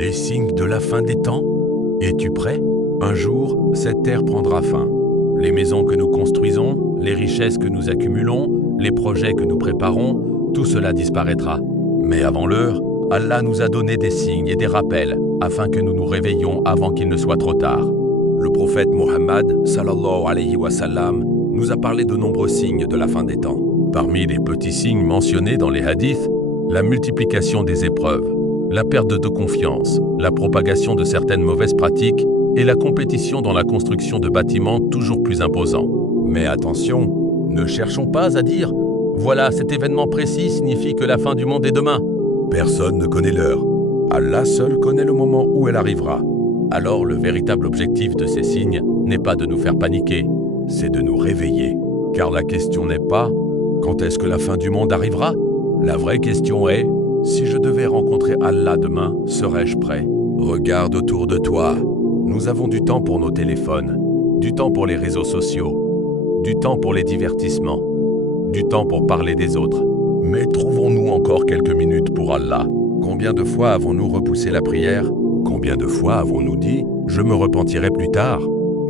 Les signes de la fin des temps? Es-tu prêt? Un jour, cette terre prendra fin. Les maisons que nous construisons, les richesses que nous accumulons, les projets que nous préparons, tout cela disparaîtra. Mais avant l'heure, Allah nous a donné des signes et des rappels afin que nous nous réveillions avant qu'il ne soit trop tard. Le prophète Mohammed, sallallahu alayhi wa sallam, nous a parlé de nombreux signes de la fin des temps. Parmi les petits signes mentionnés dans les hadiths, la multiplication des épreuves, la perte de confiance, la propagation de certaines mauvaises pratiques et la compétition dans la construction de bâtiments toujours plus imposants. Mais attention, ne cherchons pas à dire « Voilà, cet événement précis signifie que la fin du monde est demain ». Personne ne connaît l'heure. Allah seul connaît le moment où elle arrivera. Alors le véritable objectif de ces signes n'est pas de nous faire paniquer, c'est de nous réveiller. Car la question n'est pas « Quand est-ce que la fin du monde arrivera ?» La vraie question est « Si je devais rencontrer Allah demain, serais-je prêt ?» Regarde autour de toi. Nous avons du temps pour nos téléphones, du temps pour les réseaux sociaux, du temps pour les divertissements, du temps pour parler des autres. Mais trouvons-nous encore quelques minutes pour Allah? Combien de fois avons-nous repoussé la prière? Combien de fois avons-nous dit « Je me repentirai plus tard »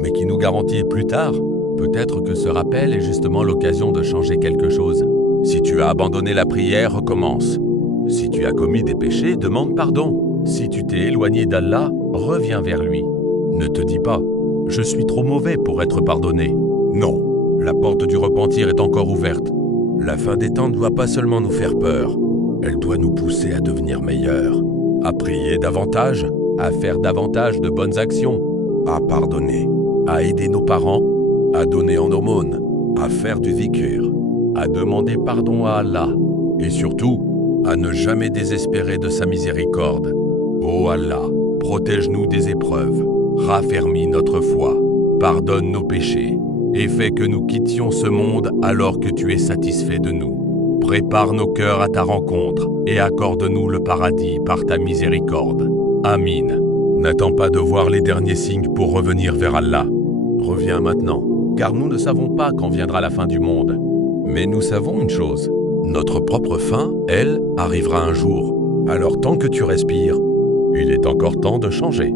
Mais qui nous garantit plus tard? Peut-être que ce rappel est justement l'occasion de changer quelque chose. Si tu as abandonné la prière, recommence. Si tu as commis des péchés, demande pardon. Si tu t'es éloigné d'Allah, reviens vers lui. Ne te dis pas « Je suis trop mauvais pour être pardonné ». Non, la porte du repentir est encore ouverte. La fin des temps ne doit pas seulement nous faire peur, elle doit nous pousser à devenir meilleurs, à prier davantage, à faire davantage de bonnes actions, à pardonner, à aider nos parents, à donner en aumône, à faire du dhikr, à demander pardon à Allah et surtout à ne jamais désespérer de sa miséricorde. Ô Allah, protège-nous des épreuves, raffermis notre foi, pardonne nos péchés et fais que nous quittions ce monde alors que tu es satisfait de nous. Prépare nos cœurs à ta rencontre et accorde-nous le paradis par ta miséricorde. Amin. N'attends pas de voir les derniers signes pour revenir vers Allah. Reviens maintenant, car nous ne savons pas quand viendra la fin du monde. Mais nous savons une chose, notre propre fin, elle, arrivera un jour. Alors tant que tu respires, il est encore temps de changer.